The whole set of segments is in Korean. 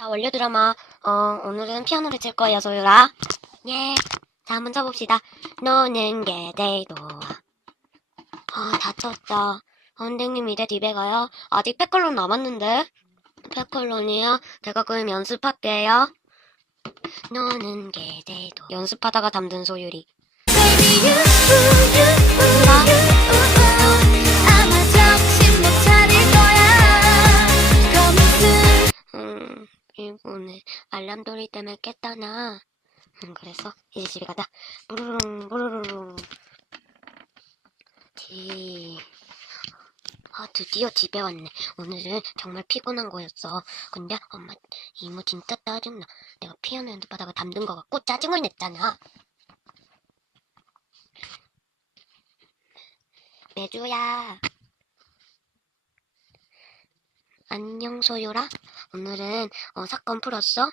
자, 원료 드라마. 어, 오늘은 피아노를 칠 거예요, 소유라. 예. 자, 한번 쳐봅시다. 노는 게 제일 좋아. 아, 다 쳤다. 선생님, 이제 집에 가요. 아직 페컬론 남았는데. 페컬론이요? 제가 그럼 연습할게요. 노는 게 제일 좋아. 연습하다가 잠든 소유리. Baby you, you, you, you, 음, 일본에 알람소리 때문에 깼다나. 음, 그래서 이제 집에 가자. 부르릉, 부르릉. 지. 아, 드디어 집에 왔네. 오늘은 정말 피곤한 거였어. 근데 엄마, 이모 진짜 짜증나. 내가 피아노 연습하다가 잠든 거 같고 짜증을 냈잖아. 매주야. 안녕, 소유라. 오늘은 어, 사건 풀었어?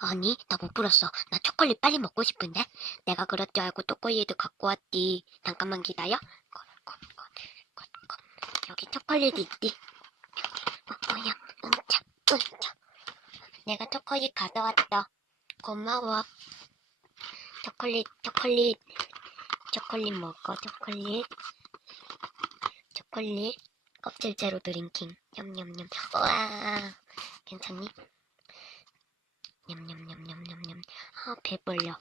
아니, 나 못 풀었어. 나 초콜릿 빨리 먹고 싶은데. 내가 그럴 줄 알고 초콜릿을 갖고 왔디. 잠깐만 기다려. 컷, 컷, 컷, 컷, 컷. 여기 초콜릿이 있디. 어, 뭐야, 응차, 응차. 내가 초콜릿 가져왔어. 고마워. 초콜릿, 초콜릿. 초콜릿 먹어, 초콜릿. 초콜릿. 껍질째로 드링킹. 냠냠냠. 와, 괜찮니? 냠냠냠냠냠냠. 아, 배불려.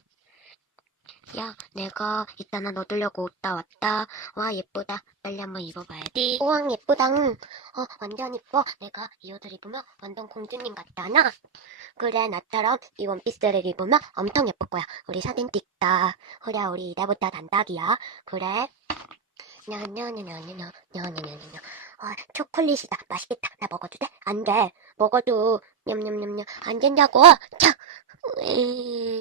야, 내가 이따나 너 들려고 옷다 왔다. 와, 예쁘다. 빨리 한번 입어봐야지. 우와, 예쁘다. 응. 어, 완전 이뻐. 내가 이 옷을 입으면 완전 공주님 같잖아. 그래, 나처럼 이 원피스를 입으면 엄청 예쁠 거야. 우리 사진 찍자. 그래, 우리 이제부터 단짝이야. 그래. 냐냐냐냐냐냐냐냐냐. 아, 초콜릿이다. 맛있겠다. 나 먹어도 돼? 안 돼. 먹어도 냠냠냠냠 안 된다고. 자, 으이.